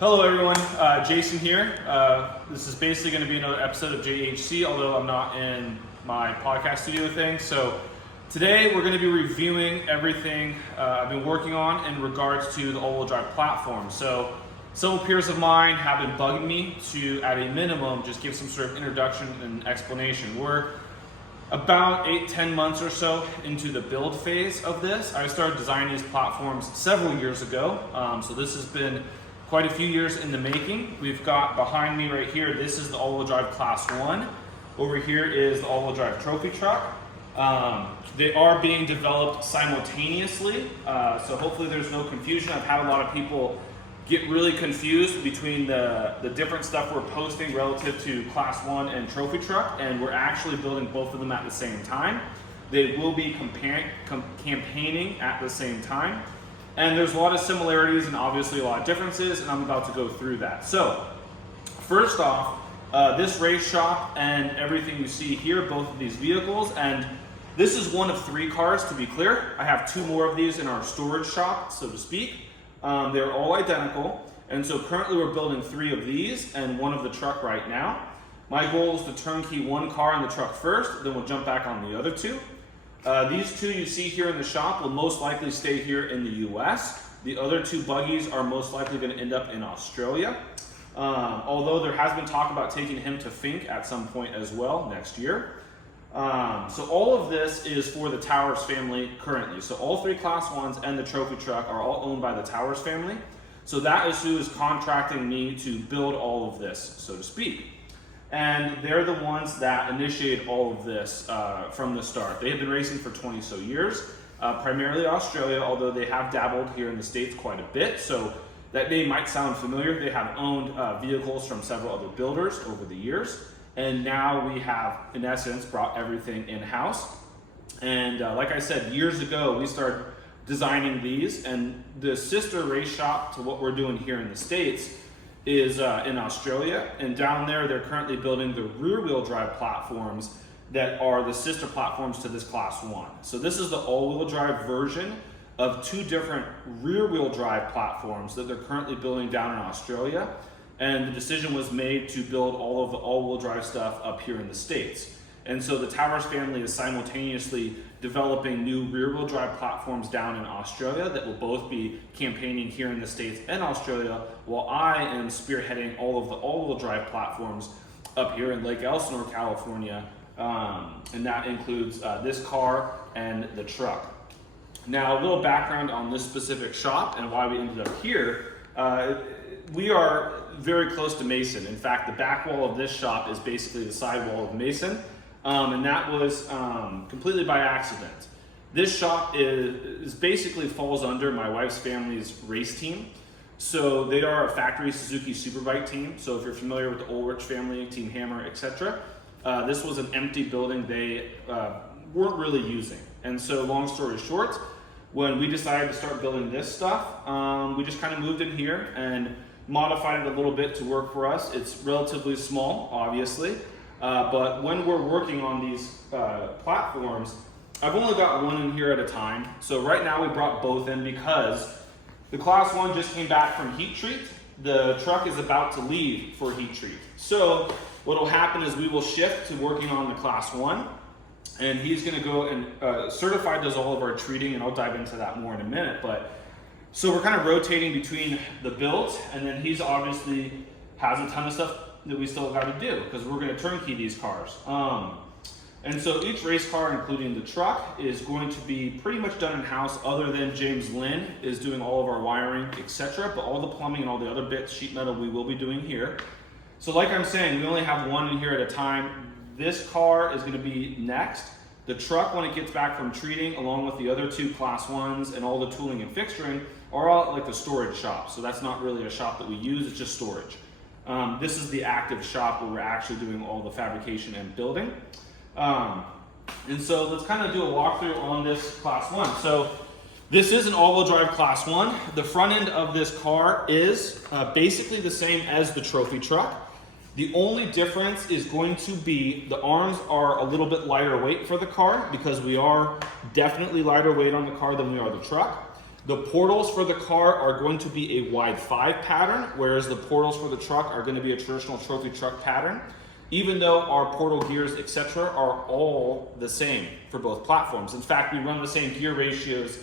Hello everyone, Jason here. This is basically going to be another episode of JEHC, although I'm not in my podcast studio thing. So today we're going to be reviewing everything I've been working on in regards to the all-wheel drive platform. So some peers of mine have been bugging me to, at a minimum, just give some sort of introduction and explanation. We're about 8-10 months or so into the build phase of this. I started designing these platforms several years ago, so this has been quite a few years in the making. We've got behind me right here, this is the all-wheel drive Class 1. Over here is the all-wheel drive trophy truck. They are being developed simultaneously, so hopefully there's no confusion. I've had a lot of people get really confused between the different stuff we're posting relative to Class 1 and trophy truck, and we're actually building both of them at the same time. They will be campaigning at the same time. And there's a lot of similarities and obviously a lot of differences, and I'm about to go through that. So, first off, this race shop and everything you see here, both of these vehicles, and this is one of 3 cars to be clear. I have 2 more of these in our storage shop, so to speak. They're all identical, and so currently we're building 3 of these and 1 of the truck right now. My goal is to turnkey 1 car in the truck first, then we'll jump back on the other 2. These 2 you see here in the shop will most likely stay here in the US. The other 2 buggies are most likely going to end up in Australia. Although there has been talk about taking him to Fink at some point as well next year. So all of this is for the Towers family currently. So all 3 Class 1s and the trophy truck are all owned by the Towers family. So that is who is contracting me to build all of this, so to speak. And they're the ones that initiate all of this from the start. They have been racing for 20 so years, primarily Australia, although they have dabbled here in the States quite a bit. So that name might sound familiar. They have owned vehicles from several other builders over the years. And now we have, in essence, brought everything in-house. And like I said, years ago, we started designing these. And the sister race shop to what we're doing here in the States is in Australia, and down there they're currently building the rear-wheel drive platforms that are the sister platforms to this Class 1. So this is the all-wheel drive version of 2 different rear-wheel drive platforms that they're currently building down in Australia, and the decision was made to build all of the all-wheel drive stuff up here in the States. And so the Towers family is simultaneously developing new rear-wheel drive platforms down in Australia that will both be campaigning here in the States and Australia, while I am spearheading all of the all-wheel drive platforms up here in Lake Elsinore, California, and that includes this car and the truck. Now, a little background on this specific shop and why we ended up here. We are very close to Mason. In fact, the back wall of this shop is basically the side wall of Mason. And that was completely by accident. This shop is basically falls under my wife's family's race team. So they are a factory Suzuki Superbike team. So if you're familiar with the Ulrich family, Team Hammer, etc., this was an empty building they weren't really using. And so long story short, when we decided to start building this stuff, we just kind of moved in here and modified it a little bit to work for us. It's relatively small, obviously. But when we're working on these platforms, I've only got 1 in here at a time. So right now we brought both in because the Class 1 just came back from heat treat. The truck is about to leave for heat treat. So what will happen is we will shift to working on the Class 1, and he's going to go and Certified does all of our treating, and I'll dive into that more in a minute. But so we're kind of rotating between the builds, and then he's obviously has a ton of stuff that we still got to do because we're going to turnkey these cars. And so each race car, including the truck, is going to be pretty much done in-house, other than James Lynn is doing all of our wiring, etc. But all the plumbing and all the other bits, sheet metal, we will be doing here. So like I'm saying, we only have 1 in here at a time. This car is going to be next. The truck, when it gets back from treating, along with the other 2 Class 1s and all the tooling and fixturing, are all at like the storage shop. So that's not really a shop that we use, it's just storage. This is the active shop where we're actually doing all the fabrication and building. And so let's kind of do a walkthrough on this Class 1. So this is an all-wheel drive Class 1. The front end of this car is basically the same as the trophy truck. The only difference is going to be the arms are a little bit lighter weight for the car because we are definitely lighter weight on the car than we are the truck. The portals for the car are going to be a wide 5 pattern, whereas the portals for the truck are going to be a traditional trophy truck pattern, even though our portal gears, etc., are all the same for both platforms. In fact, we run the same gear ratios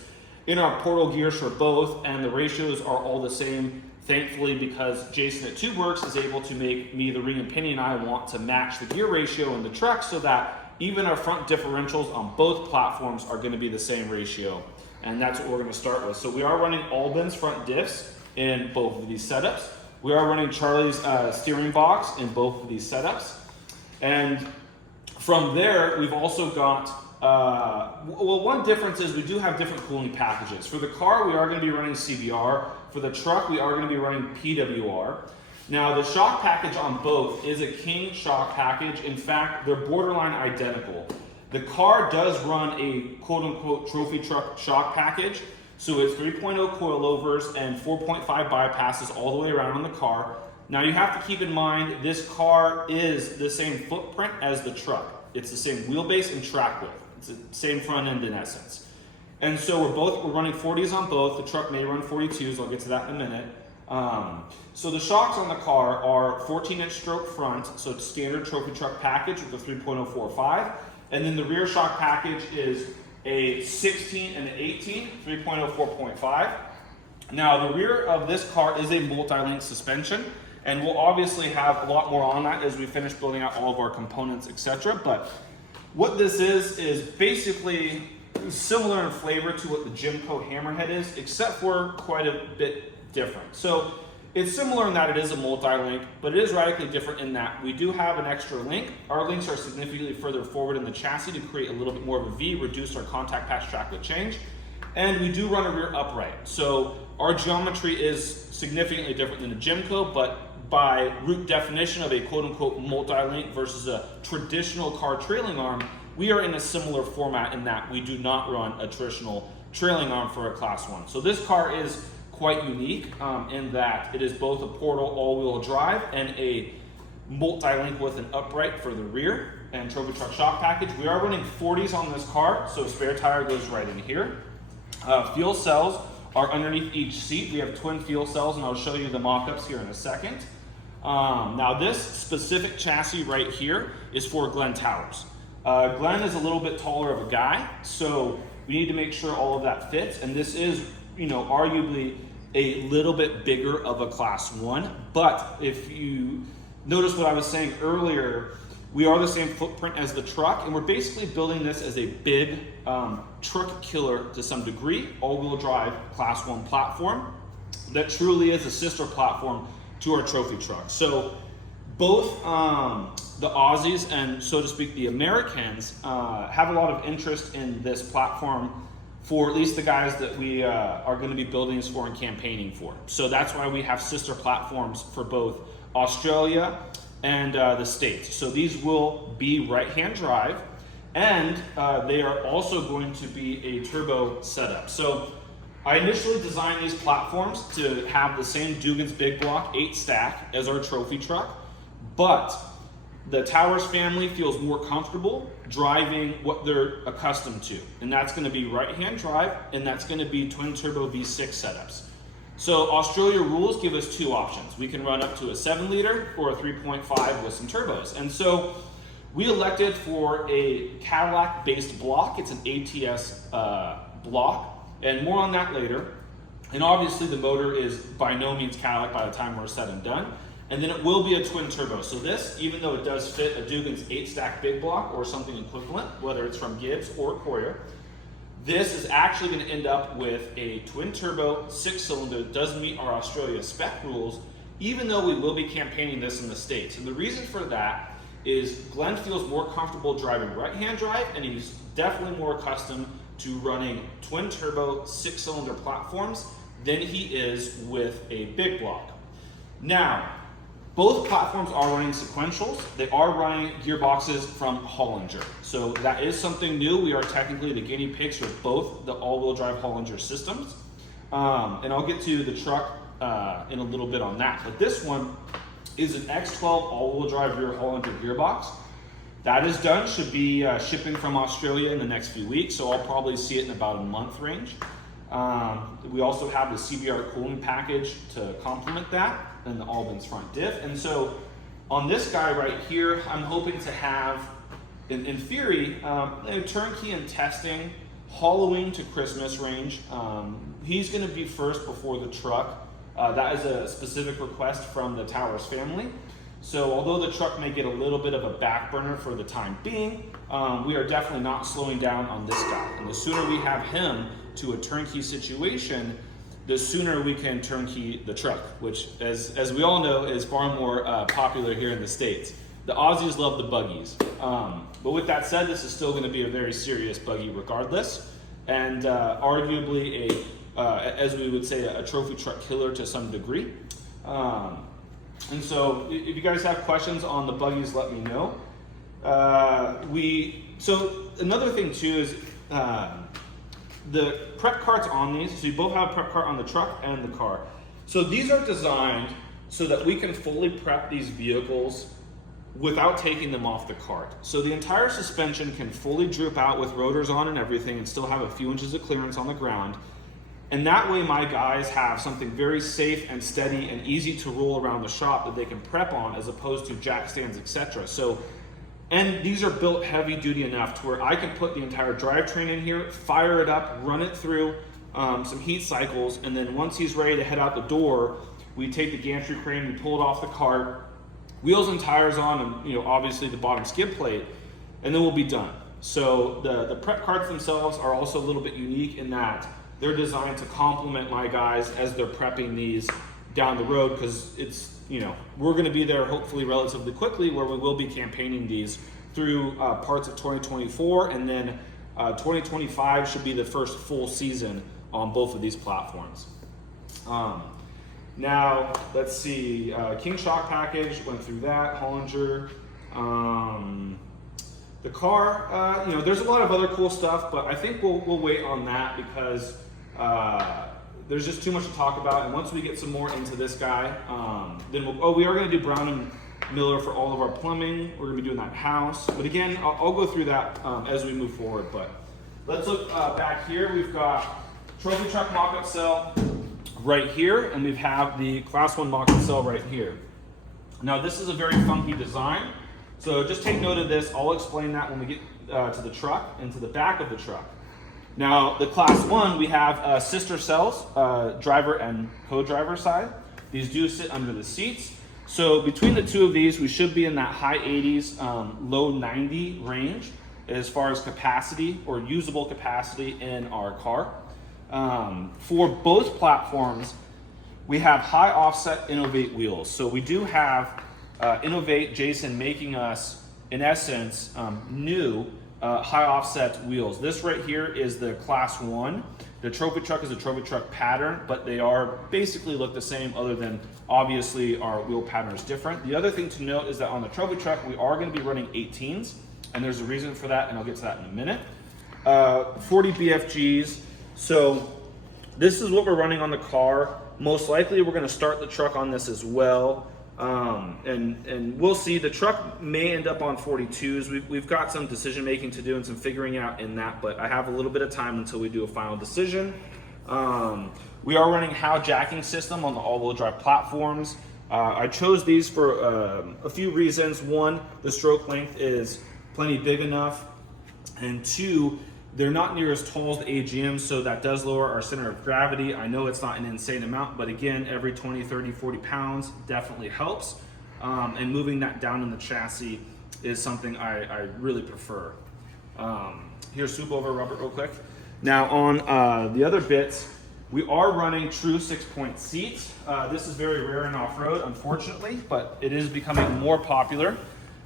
in our portal gears for both, and the ratios are all the same, thankfully, because Jason at TubeWorks is able to make me the ring and pinion I want to match the gear ratio in the truck, so that even our front differentials on both platforms are going to be the same ratio. And that's what we're going to start with. So we are running Albin's front diffs in both of these setups. We are running Charlie's steering box in both of these setups. And from there, we've also got, well, one difference is we do have different cooling packages. For the car, we are going to be running CBR. For the truck, we are going to be running PWR. Now, the shock package on both is a King shock package. In fact, they're borderline identical. The car does run a quote-unquote trophy truck shock package, so it's 3.0 coilovers and 4.5 bypasses all the way around on the car. Now you have to keep in mind, this car is the same footprint as the truck. It's the same wheelbase and track width. It's the same front end in essence. And so we're running 40s on both. The truck may run 42s, I'll get to that in a minute. So the shocks on the car are 14-inch stroke front, so it's standard trophy truck package with a 3.045. And then the rear shock package is a 16 and an 18, 3.0 4.5. Now the rear of this car is a multi-link suspension, and we'll obviously have a lot more on that as we finish building out all of our components, etc. But what this is basically similar in flavor to what the Jimco Hammerhead is, except for quite a bit different. So it's similar in that it is a multi-link, but it is radically different in that we do have an extra link. Our links are significantly further forward in the chassis to create a little bit more of a V, reduce our contact patch track with change. And we do run a rear upright. So our geometry is significantly different than a Jimco, but by root definition of a quote-unquote multi-link versus a traditional car trailing arm, we are in a similar format in that we do not run a traditional trailing arm for a Class 1. So this car is quite unique in that it is both a portal all-wheel drive and a multi-link with an upright for the rear and trophy truck shock package. We are running 40s on this car, so spare tire goes right in here. Fuel cells are underneath each seat. We have twin fuel cells, and I'll show you the mock-ups here in a second. Now this specific chassis right here is for Glenn Towers. Glenn is a little bit taller of a guy, so we need to make sure all of that fits, and this is, arguably a little bit bigger of a Class 1, but if you notice what I was saying earlier, we are the same footprint as the truck, and we're basically building this as a big truck killer to some degree, all-wheel drive Class 1 platform that truly is a sister platform to our trophy truck. So both the Aussies and, so to speak, the Americans have a lot of interest in this platform for at least the guys that we are going to be building this for and campaigning for. So that's why we have sister platforms for both Australia and the States. So these will be right-hand drive, and they are also going to be a turbo setup. So I initially designed these platforms to have the same Dugan's Big Block 8 stack as our trophy truck, but the Towers family feels more comfortable driving what they're accustomed to, and that's going to be right-hand drive, and that's going to be twin turbo V6 setups. So Australia rules give us two options. We can run up to a 7-liter or a 3.5 with some turbos. And so we elected for a Cadillac-based block. It's an ATS block, and more on that later. And obviously the motor is by no means Cadillac by the time we're said and done. And then it will be a twin turbo. So this, even though it does fit a Dugan's 8-stack big block or something equivalent, whether it's from Gibbs or Coyer, this is actually going to end up with a twin turbo 6-cylinder that does meet our Australia spec rules, even though we will be campaigning this in the States. And the reason for that is Glenn feels more comfortable driving right-hand drive, and he's definitely more accustomed to running twin turbo 6-cylinder platforms than he is with a big block. Now, both platforms are running sequentials. They are running gearboxes from Hollinger. So that is something new. We are technically the guinea pigs for both the all-wheel drive Hollinger systems. And I'll get to the truck in a little bit on that. But this one is an X12 all-wheel drive rear Hollinger gearbox. That is done, should be shipping from Australia in the next few weeks, so I'll probably see it in about a month range. We also have the CBR cooling package to complement that, and the Albin's front diff. And so on this guy right here, I'm hoping to have, in theory, a turnkey and testing, Halloween to Christmas range. He's going to be first before the truck. That is a specific request from the Towers family. So although the truck may get a little bit of a back burner for the time being, we are definitely not slowing down on this guy. And the sooner we have him to a turnkey situation, the sooner we can turnkey the truck, which, as we all know, is far more popular here in the States. The Aussies love the buggies. But with that said, this is still going to be a very serious buggy regardless, and arguably as we would say, a trophy truck killer to some degree. And so if you guys have questions on the buggies, let me know. So another thing too is the prep carts on these. So you both have a prep cart on the truck and the car. So these are designed so that we can fully prep these vehicles without taking them off the cart. So the entire suspension can fully droop out with rotors on and everything and still have a few inches of clearance on the ground. And that way my guys have something very safe and steady and easy to roll around the shop that they can prep on, as opposed to jack stands, etc. So, and these are built heavy duty enough to where I can put the entire drivetrain in here, fire it up, run it through some heat cycles, and then once he's ready to head out the door, we take the gantry crane, we pull it off the cart, wheels and tires on, and obviously the bottom skid plate, and then we'll be done. So the prep carts themselves are also a little bit unique in that they're designed to complement my guys as they're prepping these down the road, because it's, we're going to be there hopefully relatively quickly, where we will be campaigning these through parts of 2024, and then 2025 should be the first full season on both of these platforms. Now, let's see, King Shock package, went through that, Hollinger. The car, there's a lot of other cool stuff, but I think we'll wait on that because there's just too much to talk about. And once we get some more into this guy, then we are going to do Brown and Miller for all of our plumbing. We're going to be doing that house. But again, I'll go through that as we move forward. But let's look back here. We've got trophy truck mock-up cell right here, and we have the Class 1 mock-up cell right here. Now, this is a very funky design. So just take note of this. I'll explain that when we get to the truck and to the back of the truck. Now, the Class 1, we have sister cells, driver and co-driver side. These do sit under the seats. So between the two of these, we should be in that high 80s, low 90 range as far as capacity or usable capacity in our car. For both platforms, we have high offset Innovate wheels. So we do have Innovate, Jason, making us, in essence, new high offset wheels. This right here is the Class 1. The trophy truck is a trophy truck pattern, but they are basically look the same, other than obviously our wheel pattern is different. The other thing to note is that on the trophy truck, we are going to be running 18s, and there's a reason for that, and I'll get to that in a minute. 40 BFGs. So this is what we're running on the car. Most likely we're going to start the truck on this as well. And we'll see. The truck may end up on 42s. We've got some decision making to do and some figuring out in that, but I have a little bit of time until we do a final decision. We are running Howe jacking system on the all-wheel drive platforms. I chose these for a few reasons. One, the stroke length is plenty big enough, and two, they're not near as tall as the AGM, so that does lower our center of gravity. I know it's not an insane amount, but again, every 20, 30, 40 pounds definitely helps. And moving that down in the chassis is something I really prefer. Here's swoop over Robert real quick. Now on the other bits, we are running true 6-point seats. This is very rare in off-road, unfortunately, but it is becoming more popular.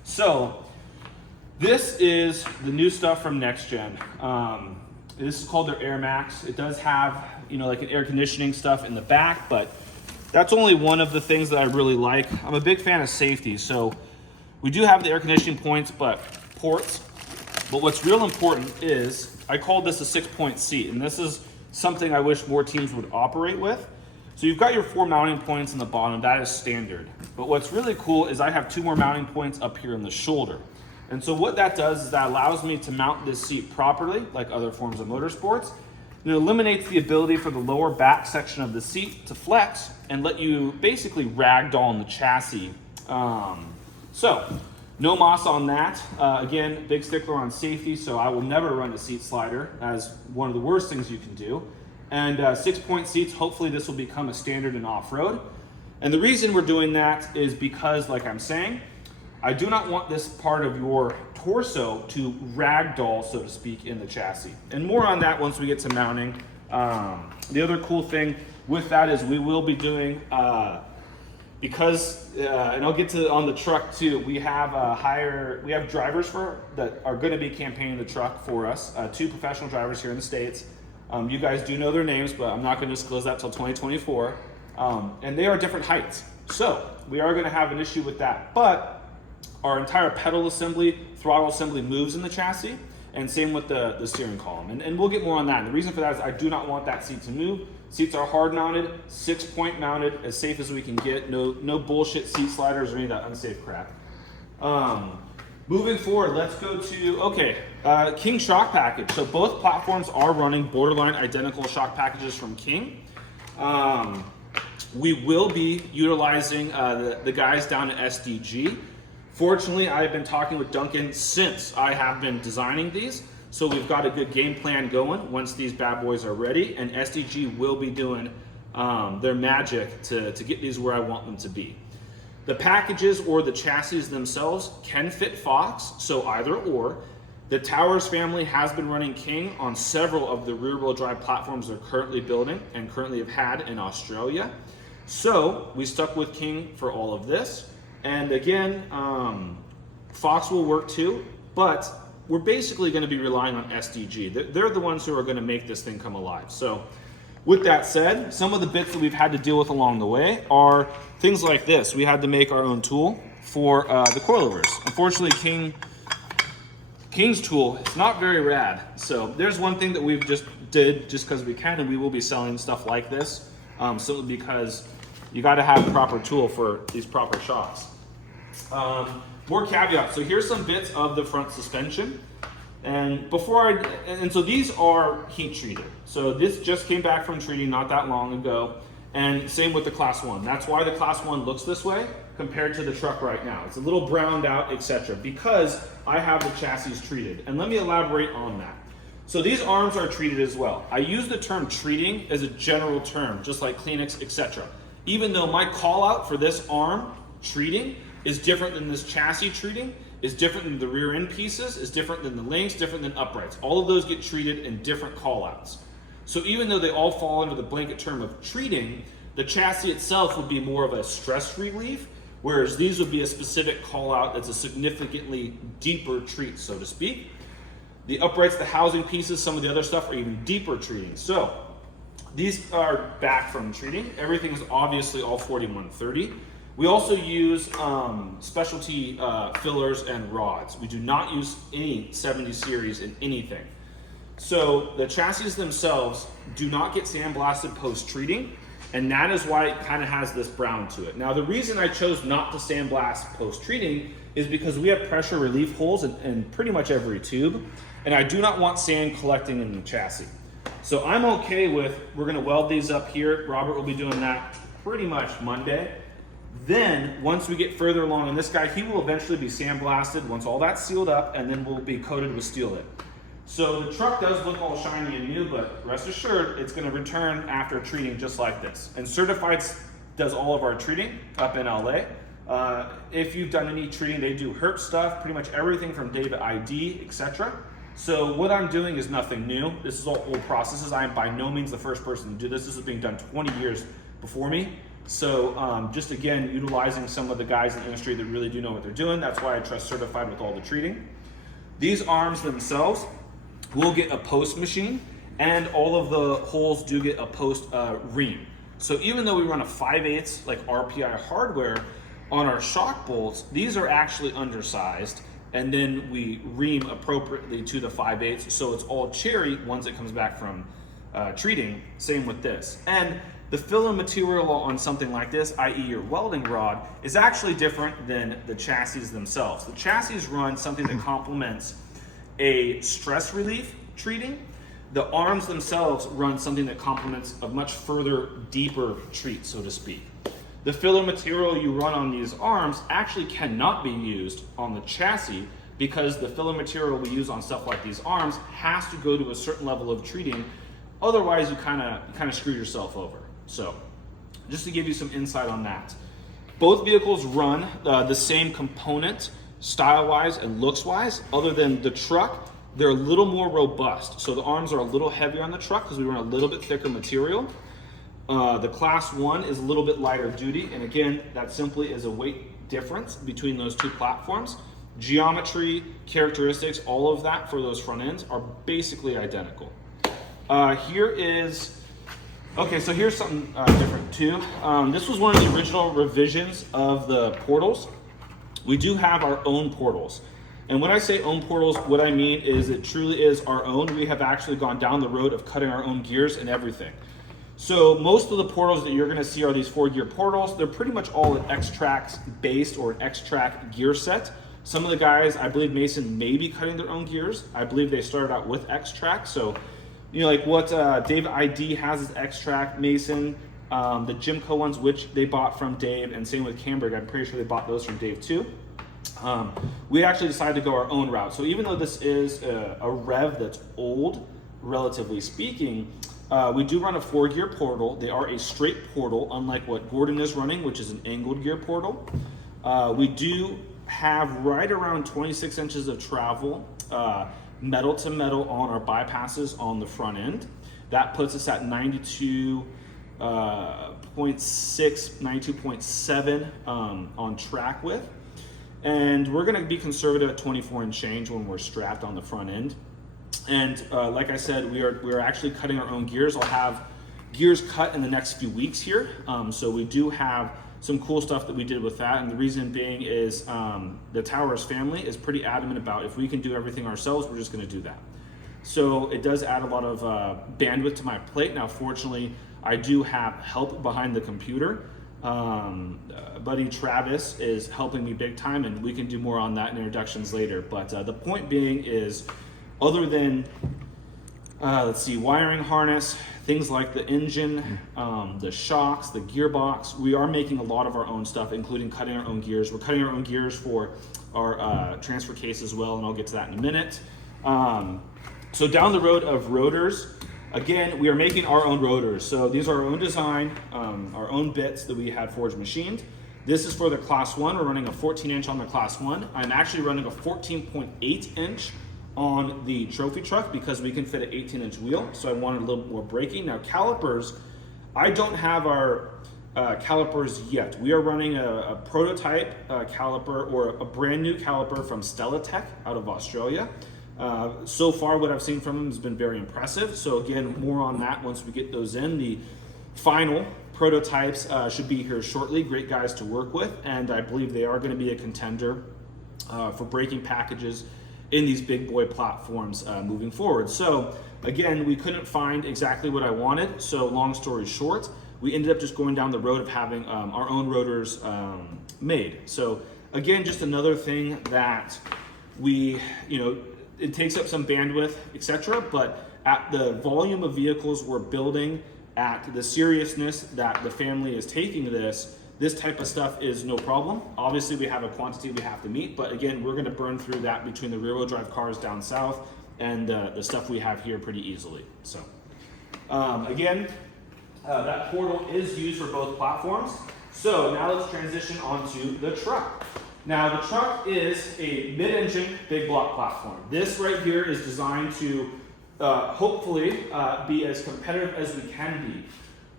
So this is the new stuff from Next Gen. This is called their Air Max. It does have, like an air conditioning stuff in the back, but that's only one of the things that I really like. I'm a big fan of safety, so we do have the air conditioning ports. But what's real important is I called this a 6-point seat, and this is something I wish more teams would operate with. So you've got your 4 mounting points in the bottom. That is standard. But what's really cool is I have 2 more mounting points up here in the shoulder. And so what that does is that allows me to mount this seat properly, like other forms of motorsports. It eliminates the ability for the lower back section of the seat to flex and let you basically ragdoll in the chassis. So, no moss on that. Again, big stickler on safety, so I will never run a seat slider as one of the worst things you can do. And 6-point seats, hopefully this will become a standard in off-road. And the reason we're doing that is because, like I'm saying, I do not want this part of your torso to ragdoll, so to speak, in the chassis. And more on that once we get to mounting. The other cool thing with that is we will be doing, and I'll get to on the truck too, we have drivers that are gonna be campaigning the truck for us, 2 professional drivers here in the States. You guys do know their names, but I'm not gonna disclose that till 2024. And they are different heights. So we are gonna have an issue with that, but our entire pedal assembly, throttle assembly moves in the chassis, and same with the steering column. And we'll get more on that. And the reason for that is I do not want that seat to move. Seats are hard mounted, 6-point mounted, as safe as we can get. No bullshit seat sliders or any of that unsafe crap. Moving forward, let's go to, King shock package. So both platforms are running borderline identical shock packages from King. We will be utilizing the guys down at SDG. Fortunately, I've been talking with Duncan since I have been designing these, so we've got a good game plan going once these bad boys are ready, and SDG will be doing their magic to get these where I want them to be. The packages or the chassis themselves can fit Fox, so either or. The Towers family has been running King on several of the rear-wheel drive platforms they're currently building and currently have had in Australia. So we stuck with King for all of this. And again, Fox will work too, but we're basically going to be relying on SDG. They're the ones who are going to make this thing come alive. So with that said, some of the bits that we've had to deal with along the way are things like this. We had to make our own tool for the coilovers. Unfortunately, King's tool, it's not very rad. So there's one thing that we've just did just because we can, and we will be selling stuff like this simply because you got to have a proper tool for these proper shocks. More caveats. So here's some bits of the front suspension. And so these are heat treated. So this just came back from treating not that long ago. And same with the Class 1. That's why the Class 1 looks this way compared to the truck right now. It's a little browned out, etc. because I have the chassis treated. And let me elaborate on that. So these arms are treated as well. I use the term treating as a general term, just like Kleenex, etc. Even though my call out for this arm treating is different than this chassis treating, is different than the rear end pieces, is different than the links, different than uprights. All of those get treated in different call outs. So even though they all fall under the blanket term of treating, the chassis itself would be more of a stress relief, whereas these would be a specific call out that's a significantly deeper treat, so to speak. The uprights, the housing pieces, some of the other stuff are even deeper treating. So these are back from treating. Everything's obviously all 4130. We also use specialty fillers and rods. We do not use any 70 series in anything. So the chassis themselves do not get sandblasted post-treating, and that is why it kind of has this brown to it. Now the reason I chose not to sandblast post-treating is because we have pressure relief holes in pretty much every tube, and I do not want sand collecting in the chassis. So I'm okay with, we're gonna weld these up here. Robert will be doing that pretty much Monday. Then, once we get further along on this guy, he will eventually be sandblasted once all that's sealed up, and then we'll be coated with steel lid. So the truck does look all shiny and new, but rest assured, it's gonna return after treating just like this. And Certified does all of our treating up in LA. If you've done any treating, they do herp stuff, pretty much everything from David ID, etc. So what I'm doing is nothing new. This is all old processes. I am by no means the first person to do this. This is being done 20 years before me. So just again, utilizing some of the guys in the industry that really do know what they're doing. That's why I trust Certified with all the treating. These arms themselves will get a post machine, and all of the holes do get a post ream. So even though we run a 5/8 like RPI hardware on our shock bolts, these are actually undersized, and then we ream appropriately to the 5/8, so it's all cherry once it comes back from treating. Same with this. And the filler material on something like this, i.e. your welding rod, is actually different than the chassis themselves. The chassis run something that complements a stress relief treating, The arms themselves run something that complements a much further, deeper treat, so to speak. The filler material you run on these arms actually cannot be used on the chassis because the filler material we use on stuff like these arms has to go to a certain level of treating. Otherwise, you kind of screw yourself over. So, just to give you some insight on that. Both vehicles run the same component, style-wise and looks-wise, other than the truck, they're a little more robust. So the arms are a little heavier on the truck because we run a little bit thicker material. The Class 1 is a little bit lighter duty, and again, that simply is a weight difference between those two platforms. Geometry, characteristics, all of that for those front ends are basically identical. Here's something different too. This was one of the original revisions of the portals. We do have our own portals. And when I say own portals, what I mean is it truly is our own. We have actually gone down the road of cutting our own gears and everything. So most of the portals that you're gonna see are these 4-gear portals. They're pretty much all an X-Trax based or an X-Track gear set. Some of the guys, I believe Mason may be cutting their own gears. I believe they started out with X-Track. So, like what Dave ID has is X-Track, Mason, the Jimco ones, which they bought from Dave, and same with Camberg. I'm pretty sure they bought those from Dave too. We actually decided to go our own route. So even though this is a rev that's old, relatively speaking, we do run a 4-gear portal. They are a straight portal, unlike what Gordon is running, which is an angled gear portal. We do have right around 26 inches of travel, metal to metal on our bypasses on the front end. That puts us at 92.6, 92.7 on track width. And we're gonna be conservative at 24 and change when we're strapped on the front end. And like I said, we are actually cutting our own gears. I'll have gears cut in the next few weeks here. So we do have some cool stuff that we did with that. And the reason being is the Towers family is pretty adamant about if we can do everything ourselves, we're just gonna do that. So it does add a lot of bandwidth to my plate. Now, fortunately, I do have help behind the computer. Buddy Travis is helping me big time, and we can do more on that in introductions later. But the point being is, other than, wiring harness, things like the engine, the shocks, the gearbox, we are making a lot of our own stuff, including cutting our own gears. We're cutting our own gears for our transfer case as well, and I'll get to that in a minute. So down the road of rotors, again, we are making our own rotors. So these are our own design, our own bits that we had forged machined. This is for the Class 1. We're running a 14-inch on the Class 1. I'm actually running a 14.8-inch on the trophy truck because we can fit an 18-inch wheel, so I wanted a little more braking. Now calipers, I don't have our calipers yet. We are running a prototype caliper, or a brand new caliper from Stellatech out of Australia. So far what I've seen from them has been very impressive. So again, more on that once we get those in. The final prototypes should be here shortly. Great guys to work with, and I believe they are going to be a contender for braking packages in these big boy platforms moving forward. So again, we couldn't find exactly what I wanted, so long story short, we ended up just going down the road of having our own rotors made. So again, just another thing that we, it takes up some bandwidth, etc. But at the volume of vehicles we're building, at the seriousness that the family is taking this type of stuff is no problem. Obviously, we have a quantity we have to meet, but again, we're going to burn through that between the rear-wheel drive cars down south and the stuff we have here pretty easily. So again, that portal is used for both platforms. So now let's transition onto the truck. Now the truck is a mid-engine big block platform. This right here is designed to hopefully be as competitive as we can be.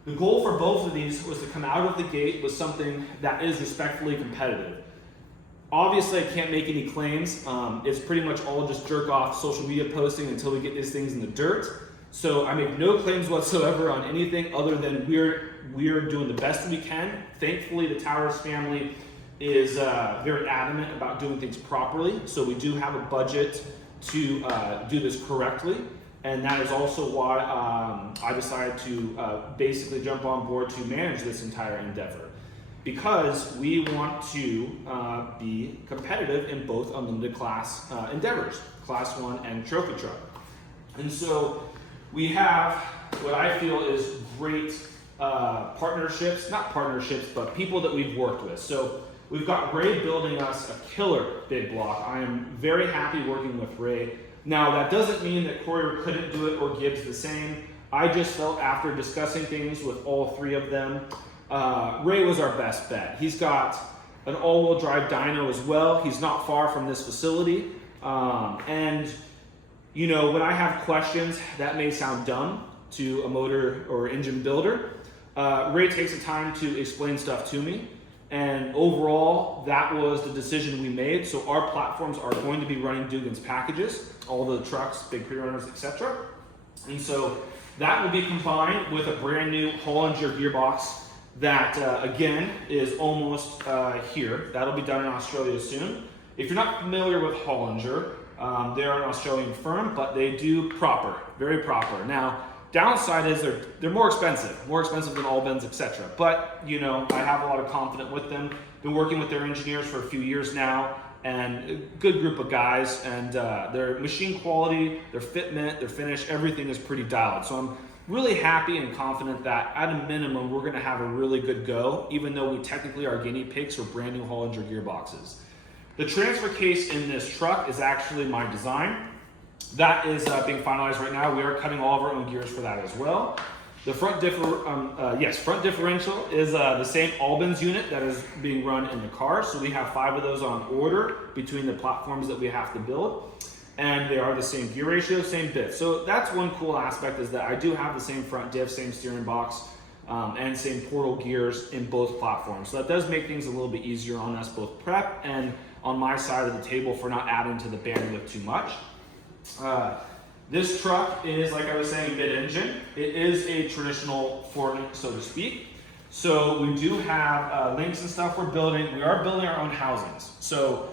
The goal for both of these was to come out of the gate with something that is respectfully competitive. Obviously, I can't make any claims. It's pretty much all just jerk off social media posting until we get these things in the dirt. So I make no claims whatsoever on anything other than we're doing the best we can. Thankfully, the Towers family is very adamant about doing things properly. So we do have a budget to do this correctly. And that is also why I decided to basically jump on board to manage this entire endeavor. Because we want to be competitive in both unlimited class endeavors, Class 1 and trophy truck. And so we have what I feel is great partnerships, not partnerships, but people that we've worked with. So we've got Ray building us a killer big block. I am very happy working with Ray. Now that doesn't mean that Corey couldn't do it or Gibbs the same. I just felt after discussing things with all three of them, Ray was our best bet. He's got an all-wheel drive dyno as well. He's not far from this facility. And you know, when I have questions that may sound dumb to a motor or engine builder, Ray takes the time to explain stuff to me. And overall, that was the decision we made. So our platforms are going to be running Dugan's packages, all the trucks, big pre-runners, etc. And so that will be combined with a brand new Hollinger gearbox that, again, is almost here. That'll be done in Australia soon. If you're not familiar with Hollinger, they're an Australian firm, but they do proper, very proper. Now, downside is they're more expensive than Albans, etc. But you know, I have a lot of confidence with them. Been working with their engineers for a few years now, and a good group of guys. And their machine quality, their fitment, their finish, everything is pretty dialed. So I'm really happy and confident that at a minimum we're going to have a really good go, even though we technically are guinea pigs for brand new Hollinger gearboxes. The transfer case in this truck is actually my design. That is being finalized right now. We are cutting all of our own gears for that as well. The front differential is the same Albans unit that is being run in the car. So we have 5 of those on order between the platforms that we have to build. And they are the same gear ratio, same bit. So that's one cool aspect, is that I do have the same front diff, same steering box, and same portal gears in both platforms. So that does make things a little bit easier on us, both prep and on my side of the table, for not adding to the bandwidth too much. This truck is, like I was saying, mid-engine. It is a traditional four-link, so to speak. So we do have links and stuff we're building. We are building our own housings. So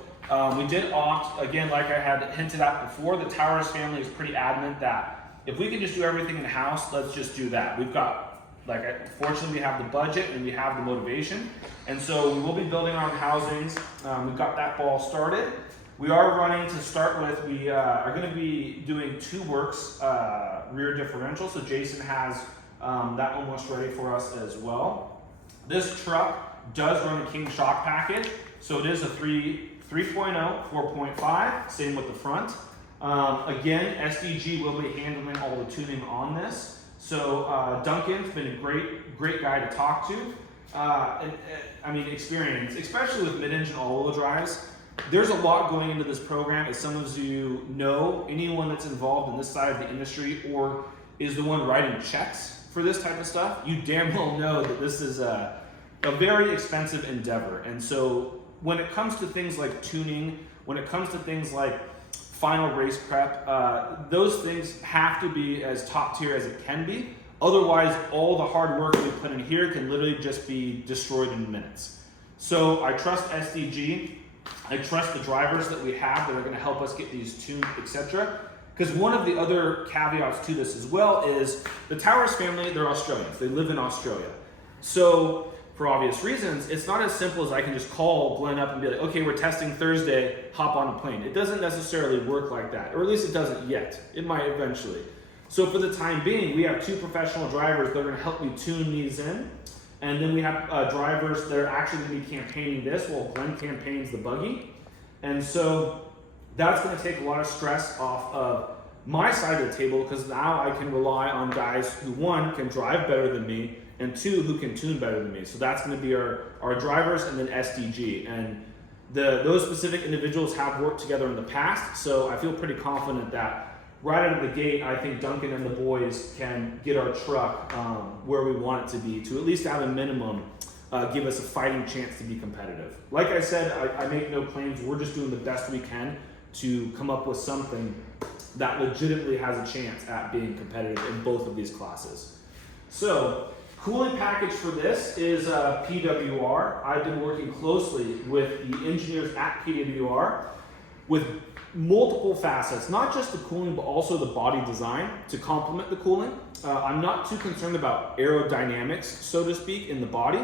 we did opt, again, like I had hinted at before, the Towers family is pretty adamant that if we can just do everything in-house, let's just do that. We've got, fortunately, we have the budget and we have the motivation. And so we will be building our own housings. We've got that ball started. We are running to start with, we are going to be doing 2 works rear differential. So Jason has that almost ready for us as well. This truck does run a King shock package. So it is a 3.0, 4.5, same with the front. Again, SDG will be handling all the tuning on this. So Duncan's been a great guy to talk to. I mean, experience, especially with mid-engine all-wheel drives. There's a lot going into this program. As some of you know, anyone that's involved in this side of the industry or is the one writing checks for this type of stuff, you damn well know that this is a very expensive endeavor. And so when it comes to things like tuning, when it comes to things like final race prep, those things have to be as top tier as it can be. Otherwise, all the hard work we put in here can literally just be destroyed in minutes. So I trust SDG. I trust the drivers that we have that are going to help us get these tuned, etc. Because one of the other caveats to this as well is the Towers family, they're Australians. They live in Australia. So for obvious reasons, it's not as simple as I can just call Glenn up and be like, okay, we're testing Thursday, hop on a plane. It doesn't necessarily work like that, or at least it doesn't yet. It might eventually. So for the time being, we have 2 professional drivers that are going to help me tune these in. And then we have drivers that are actually going to be campaigning this while Glenn campaigns the buggy. And so that's going to take a lot of stress off of my side of the table, because now I can rely on guys who, 1, can drive better than me, and 2, who can tune better than me. So that's going to be our drivers, and then SDG. And those specific individuals have worked together in the past, so I feel pretty confident that right out of the gate, I think Duncan and the boys can get our truck where we want it to be, to at least at a minimum give us a fighting chance to be competitive. Like I said, I make no claims. We're just doing the best we can to come up with something that legitimately has a chance at being competitive in both of these classes. So, cooling package for this is PWR. I've been working closely with the engineers at PWR with multiple facets, not just the cooling, but also the body design to complement the cooling. I'm not too concerned about aerodynamics, so to speak, in the body.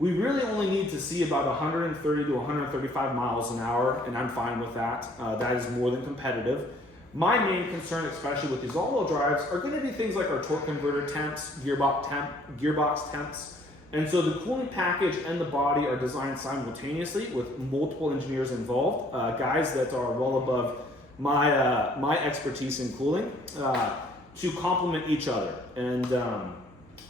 We really only need to see about 130 to 135 miles an hour, and I'm fine with that. That is more than competitive. My main concern, especially with these all-wheel drives, are going to be things like our torque converter temps, gearbox temps. And so the cooling package and the body are designed simultaneously with multiple engineers involved, guys that are well above my expertise in cooling, to complement each other. And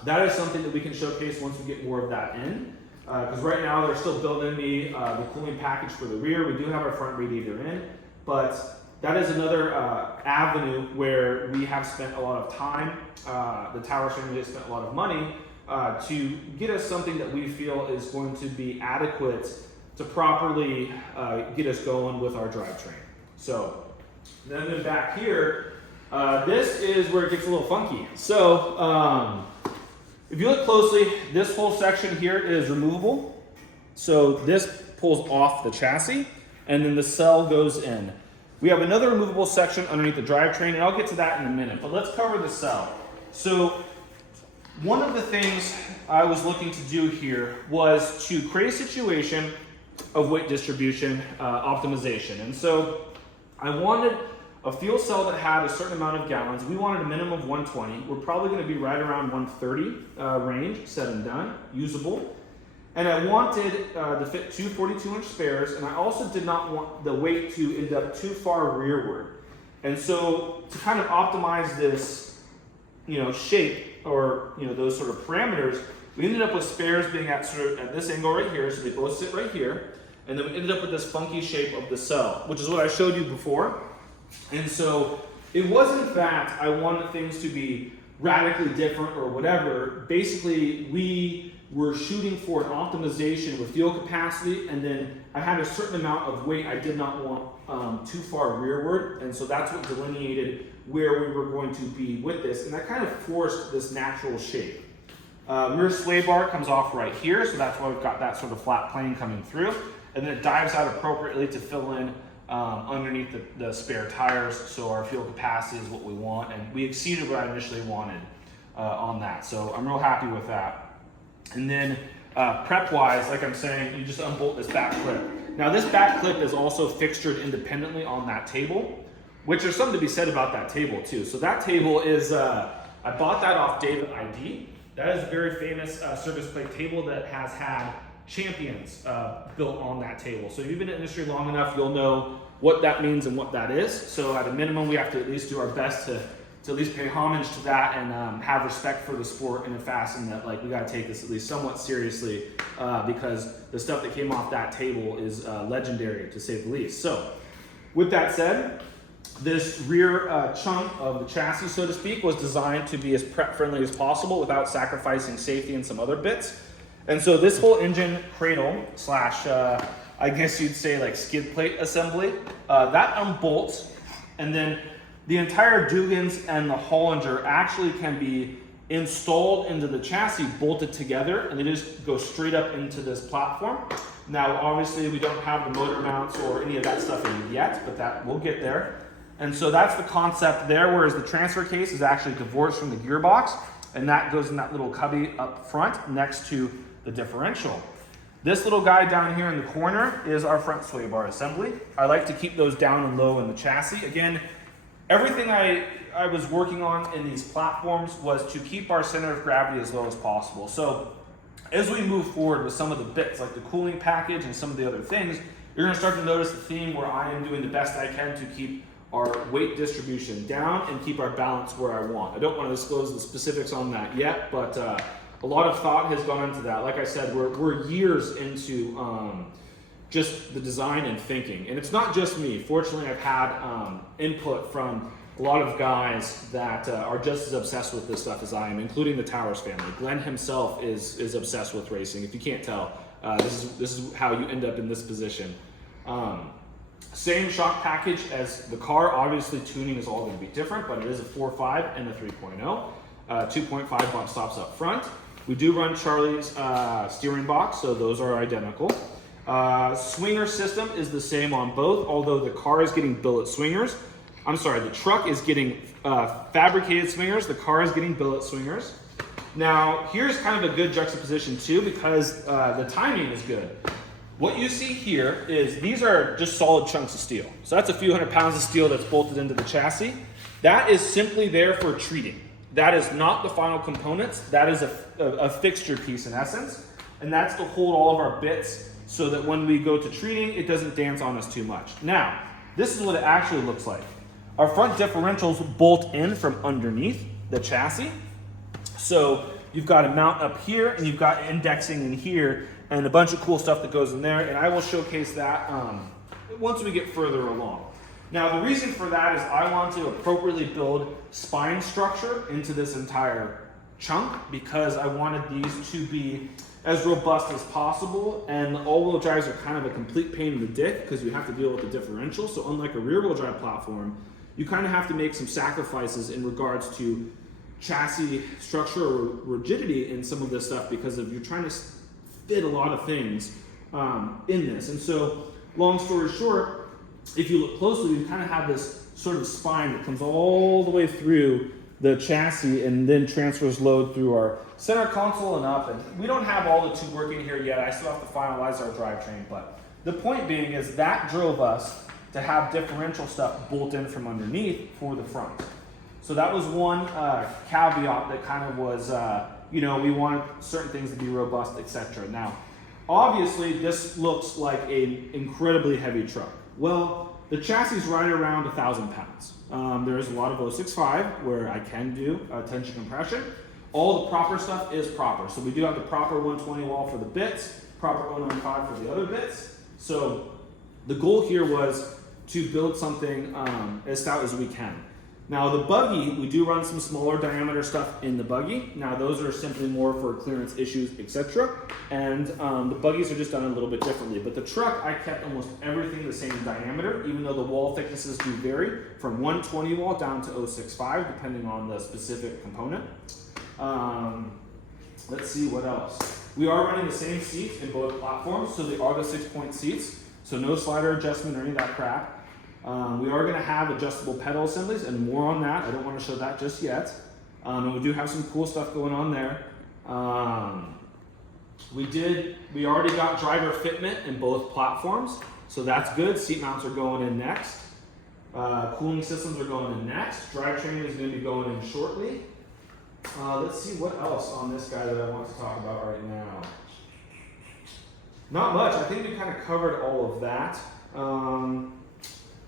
that is something that we can showcase once we get more of that in. Because right now they're still building me the cooling package for the rear. We do have our front radiator in, but that is another avenue where we have spent a lot of time. The Towers family has spent a lot of money to get us something that we feel is going to be adequate to properly get us going with our drivetrain. So then back here, this is where it gets a little funky. So if you look closely, this whole section here is removable. So this pulls off the chassis and then the cell goes in. We have another removable section underneath the drivetrain, and I'll get to that in a minute, but let's cover the cell. So one of the things I was looking to do here was to create a situation of weight distribution optimization. And so I wanted a fuel cell that had a certain amount of gallons. We wanted a minimum of 120. We're probably going to be right around 130 range, said and done, usable. And I wanted to fit two 42-inch spares, and I also did not want the weight to end up too far rearward. And so to kind of optimize this, shape or those sort of parameters, we ended up with spares being at sort of at this angle right here, so they both sit right here. And then we ended up with this funky shape of the cell, which is what I showed you before. And so it wasn't that I wanted things to be radically different or whatever. Basically, we were shooting for an optimization with fuel capacity, and then I had a certain amount of weight I did not want too far rearward, and so that's what delineated where we were going to be with this, and that kind of forced this natural shape. Rear sway bar comes off right here, so that's why we've got that sort of flat plane coming through, and then it dives out appropriately to fill in underneath the spare tires, so our fuel capacity is what we want, and we exceeded what I initially wanted on that, so I'm real happy with that. And then prep-wise, like I'm saying, you just unbolt this back clip. Now this back clip is also fixtured independently on that table, which there's something to be said about that table too. So that table is, I bought that off David ID. That is a very famous service plate table that has had champions built on that table. So if you've been in the industry long enough, you'll know what that means and what that is. So at a minimum, we have to at least do our best to at least pay homage to that and have respect for the sport in a fashion that we got to take this at least somewhat seriously because the stuff that came off that table is legendary to say the least. So with that said, this rear chunk of the chassis, so to speak, was designed to be as prep friendly as possible without sacrificing safety and some other bits. And so this whole engine cradle slash, I guess you'd say skid plate assembly, that unbolts, and then the entire Dugans and the Hollinger actually can be installed into the chassis, bolted together, and they just go straight up into this platform. Now, obviously, we don't have the motor mounts or any of that stuff in yet, but that we'll get there. And so that's the concept there, whereas the transfer case is actually divorced from the gearbox, and that goes in that little cubby up front next to the differential. This little guy down here in the corner is our front sway bar assembly. I like to keep those down and low in the chassis. Again, everything I was working on in these platforms was to keep our center of gravity as low as possible. So as we move forward with some of the bits, like the cooling package and some of the other things, you're gonna start to notice the theme where I am doing the best I can to keep our weight distribution down and keep our balance where I want. I don't want to disclose the specifics on that yet, but a lot of thought has gone into that. Like I said, we're years into just the design and thinking. And it's not just me. Fortunately, I've had input from a lot of guys that are just as obsessed with this stuff as I am, including the Towers family. Glenn himself is obsessed with racing. If you can't tell, this is how you end up in this position. Same shock package as the car. Obviously, tuning is all going to be different, but it is a 4.5 and a 3.0. 2.5 bump stops up front. We do run Charlie's steering box, so those are identical. Swinger system is the same on both, although the car is getting billet swingers. I'm sorry, the truck is getting fabricated swingers, the car is getting billet swingers. Now, here's kind of a good juxtaposition too, because the timing is good. What you see here is these are just solid chunks of steel. So that's a few hundred pounds of steel that's bolted into the chassis. That is simply there for treating. That is not the final components. That is a fixture piece in essence. And that's to hold all of our bits so that when we go to treating, it doesn't dance on us too much. Now, this is what it actually looks like. Our front differentials bolt in from underneath the chassis. So you've got a mount up here and you've got indexing in here and a bunch of cool stuff that goes in there. And I will showcase that once we get further along. Now, the reason for that is I want to appropriately build spine structure into this entire chunk because I wanted these to be as robust as possible, and the all-wheel drives are kind of a complete pain in the dick because you have to deal with the differential. So unlike a rear-wheel drive platform, you kind of have to make some sacrifices in regards to chassis structure or rigidity in some of this stuff because of you're trying to fit a lot of things in this. And so, long story short, if you look closely, you kind of have this sort of spine that comes all the way through the chassis and then transfers load through our center console and up. And we don't have all the two working here yet. I still have to finalize our drivetrain. But the point being is that drove us to have differential stuff bolt in from underneath for the front. So that was one caveat that kind of was, we wanted certain things to be robust, etc. Now, obviously, this looks like an incredibly heavy truck. Well, the chassis is right around 1,000 pounds. There's a lot of 065 where I can do tension compression. All the proper stuff is proper. So we do have the proper 120 wall for the bits, proper 095 for the other bits. So the goal here was to build something as stout as we can. Now the buggy, we do run some smaller diameter stuff in the buggy. Now those are simply more for clearance issues, etc. And the buggies are just done a little bit differently. But the truck, I kept almost everything the same diameter, even though the wall thicknesses do vary from 120 wall down to 065, depending on the specific component. Let's see what else. We are running the same seats in both platforms, so they are the 6-point seats. So no slider adjustment or any of that crap. We are going to have adjustable pedal assemblies and more on that. I don't want to show that just yet. And we do have some cool stuff going on there. We already got driver fitment in both platforms, so that's good. Seat mounts are going in next. Cooling systems are going in next. Drivetrain is going to be going in shortly. Let's see what else on this guy that I want to talk about right now. Not much. I think we kind of covered all of that.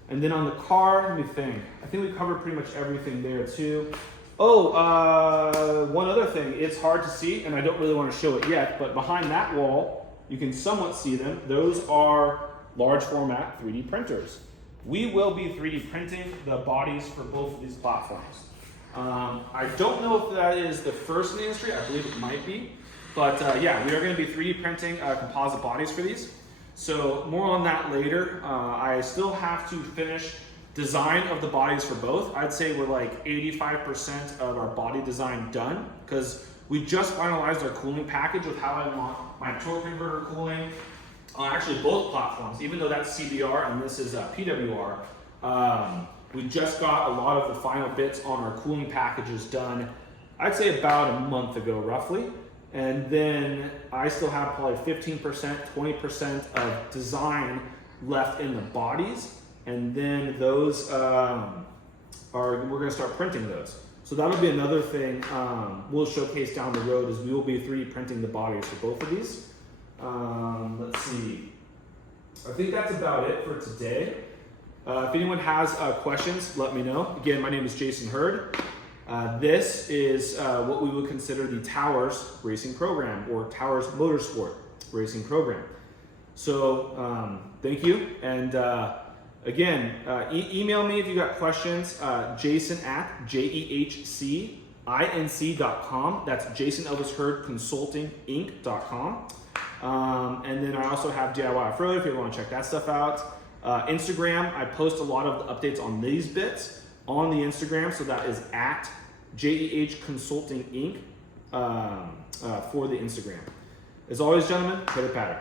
And then on the car, let me think. I think we covered pretty much everything there too. Oh, one other thing. It's hard to see, and I don't really want to show it yet, but behind that wall, you can somewhat see them. Those are large format 3D printers. We will be 3D printing the bodies for both of these platforms. I don't know if that is the first in the industry. I believe it might be. But yeah, we are going to be 3D printing composite bodies for these. So more on that later. I still have to finish design of the bodies for both. I'd say we're like 85% of our body design done because we just finalized our cooling package with how I want my torque converter cooling on actually both platforms, even though that's CBR and this is PWR. We just got a lot of the final bits on our cooling packages done, I'd say about a month ago roughly. And then I still have probably 15%, 20% of design left in the bodies. And then those we're gonna start printing those. So that'll be another thing we'll showcase down the road is we will be 3D printing the bodies for both of these. Let's see. I think that's about it for today. If anyone has questions, let me know. Again, my name is Jason Hurd. This is what we would consider the Towers racing program or Towers Motorsport racing program. So thank you. And again, email me if you got questions. Jason at JEHCinc.com. That's Jason Elvis Hurd Consulting Inc.com. And then I also have DIY Off-Road if you want to check that stuff out. Instagram, I post a lot of the updates on these bits on the Instagram, so that is at JEH Consulting Inc. For the Instagram. As always, gentlemen, pitter patter.